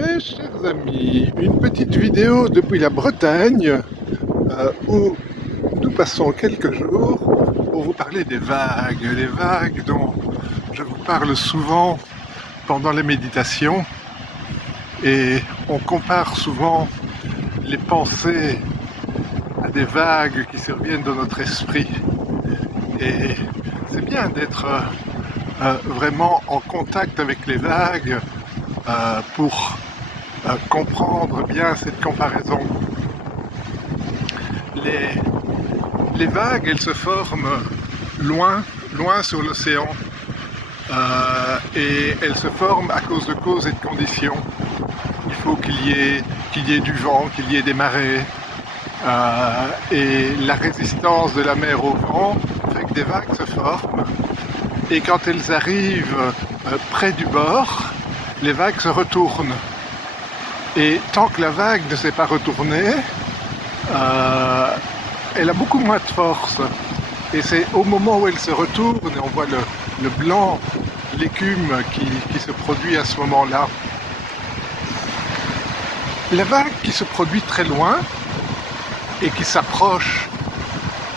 Mes chers amis, une petite vidéo depuis la Bretagne où nous passons quelques jours pour vous parler des vagues. Les vagues dont je vous parle souvent pendant les méditations, et on compare souvent les pensées à des vagues qui surviennent dans notre esprit. Et c'est bien d'être vraiment en contact avec les vagues pour comprendre bien cette comparaison. Les vagues, elles se forment loin sur l'océan, et elles se forment à cause de causes et de conditions. Il faut qu'il y ait du vent, qu'il y ait des marées, et la résistance de la mer au vent fait que des vagues se forment, et quand elles arrivent près du bord, les vagues se retournent. Et tant que la vague ne s'est pas retournée, elle a beaucoup moins de force. Et c'est au moment où elle se retourne, et on voit le blanc, l'écume qui se produit à ce moment-là. La vague qui se produit très loin et qui s'approche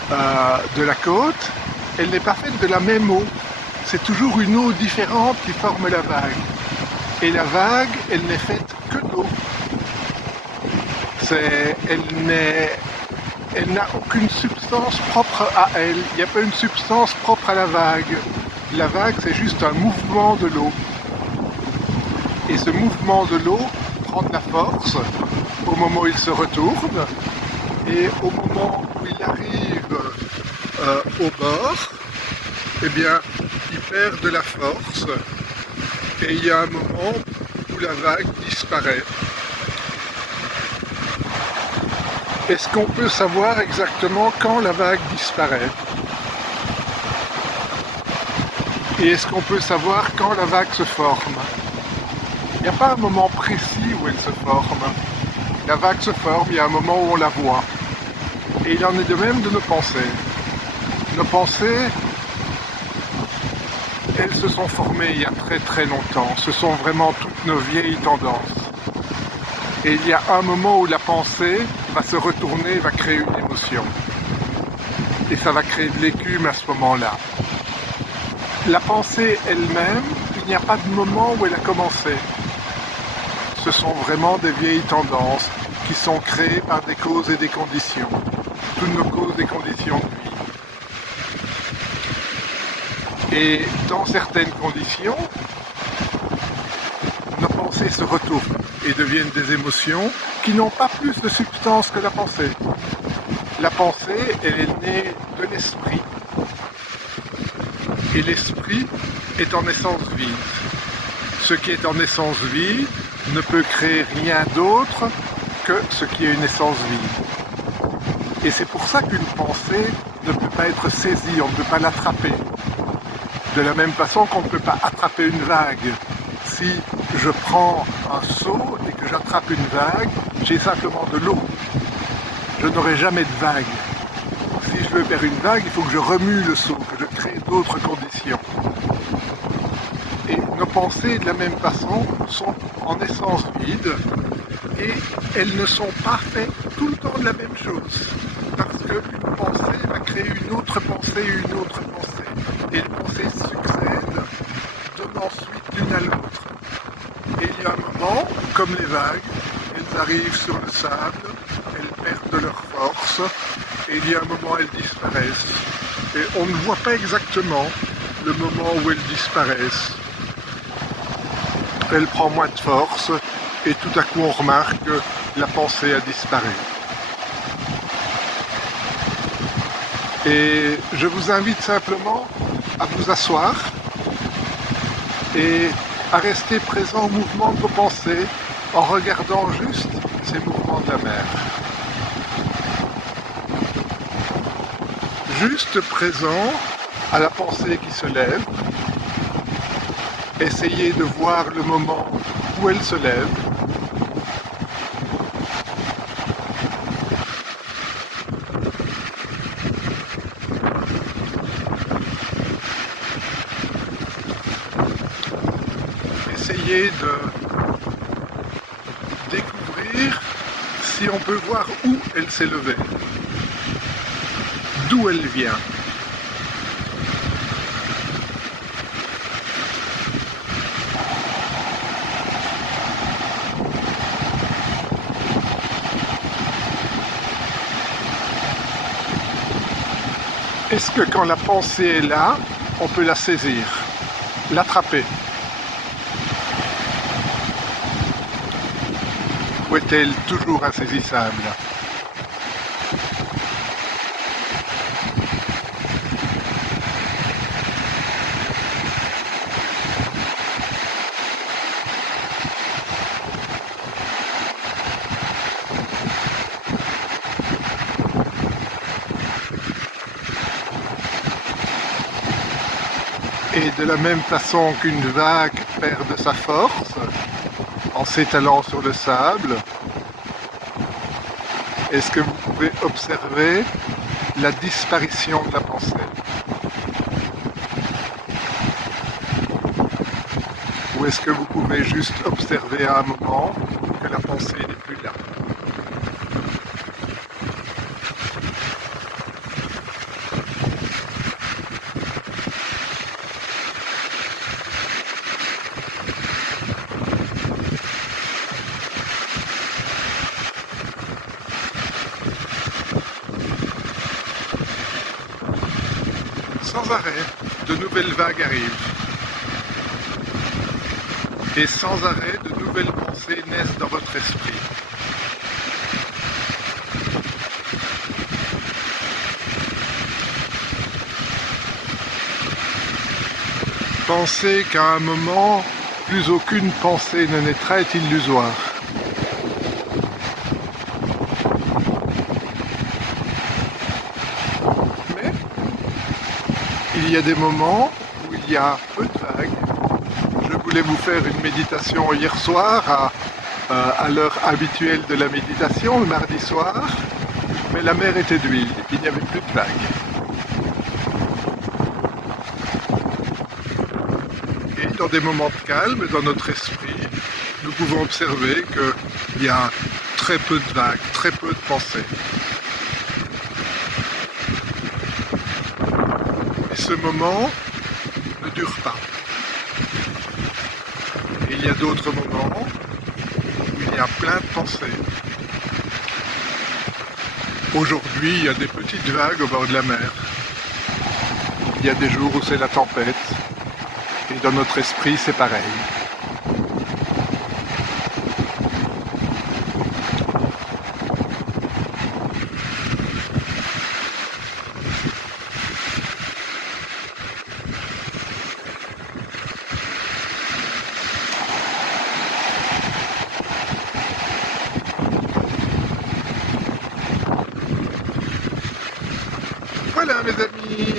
de la côte, elle n'est pas faite de la même eau. C'est toujours une eau différente qui forme la vague. Et la vague, elle n'est faite que d'eau. Elle n'a aucune substance propre à elle. Il n'y a pas une substance propre à la vague. La vague, c'est juste un mouvement de l'eau. Et ce mouvement de l'eau prend de la force au moment où il se retourne. Et au moment où il arrive au bord, eh bien, il perd de la force. Et il y a un moment où la vague disparaît. Est-ce qu'on peut savoir exactement quand la vague disparaît? Et est-ce qu'on peut savoir quand la vague se forme? Il n'y a pas un moment précis où elle se forme. La vague se forme, il y a un moment où on la voit. Et il en est de même de nos pensées. Nos pensées, elles se sont formées il y a très très longtemps. Ce sont vraiment toutes nos vieilles tendances. Et il y a un moment où la pensée va se retourner, va créer une émotion. Et ça va créer de l'écume à ce moment-là. La pensée elle-même, il n'y a pas de moment où elle a commencé. Ce sont vraiment des vieilles tendances qui sont créées par des causes et des conditions. Toutes nos causes et conditions de vie. Et dans certaines conditions, nos pensées se retournent et deviennent des émotions qui n'ont pas plus de substance que la pensée. La pensée, elle est née de l'esprit. Et l'esprit est en essence vide. Ce qui est en essence vide ne peut créer rien d'autre que ce qui est une essence vide. Et c'est pour ça qu'une pensée ne peut pas être saisie, on ne peut pas l'attraper. De la même façon qu'on ne peut pas attraper une vague. Si je prends un seau et que j'attrape une vague, j'ai simplement de l'eau. Je n'aurai jamais de vague. Si je veux faire une vague, il faut que je remue le seau, que je crée d'autres conditions. Et nos pensées, de la même façon, sont en essence vide et elles ne sont pas faites tout le temps de la même chose. Parce qu'une pensée va créer une autre pensée et une autre pensée. Et les pensées succèdent, donnant suite l'une à l'autre. Et il y a un moment, comme les vagues, elles arrivent sur le sable, elles perdent de leur force, et il y a un moment elles disparaissent. Et on ne voit pas exactement le moment où elles disparaissent. Elle prend moins de force, et tout à coup on remarque que la pensée a disparu. Et je vous invite simplement à vous asseoir et à rester présent au mouvement de vos pensées en regardant juste ces mouvements de la mer. Juste présent à la pensée qui se lève. Essayez de voir le moment où elle se lève. Essayez si on peut voir où elle s'est levée, d'où elle vient. Est-ce que quand la pensée est là, on peut la saisir, l'attraper? Ou est-elle toujours insaisissable? Et de la même façon qu'une vague perd de sa force en s'étalant sur le sable, est-ce que vous pouvez observer la disparition de la pensée? Ou est-ce que vous pouvez juste observer à un moment que la pensée n'est plus là? Sans arrêt, de nouvelles vagues arrivent. Et sans arrêt, de nouvelles pensées naissent dans votre esprit. Pensez qu'à un moment, plus aucune pensée ne naîtra est illusoire. Mais il y a des moments où il y a peu de vagues. Je voulais vous faire une méditation hier soir à l'heure habituelle de la méditation, le mardi soir, mais la mer était d'huile, il n'y avait plus de vagues. Et dans des moments de calme, dans notre esprit, nous pouvons observer qu'il y a très peu de vagues, très peu de pensées. Et ce moment ne dure pas. Et il y a d'autres moments où il y a plein de pensées. Aujourd'hui, il y a des petites vagues au bord de la mer. Il y a des jours où c'est la tempête. Et dans notre esprit, c'est pareil. Voilà mes amis,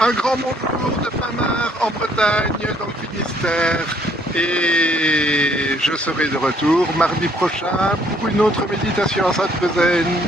un grand bonjour de Famar en Bretagne, dans le Finistère, et je serai de retour mardi prochain pour une autre méditation à Sainte-Bezaine.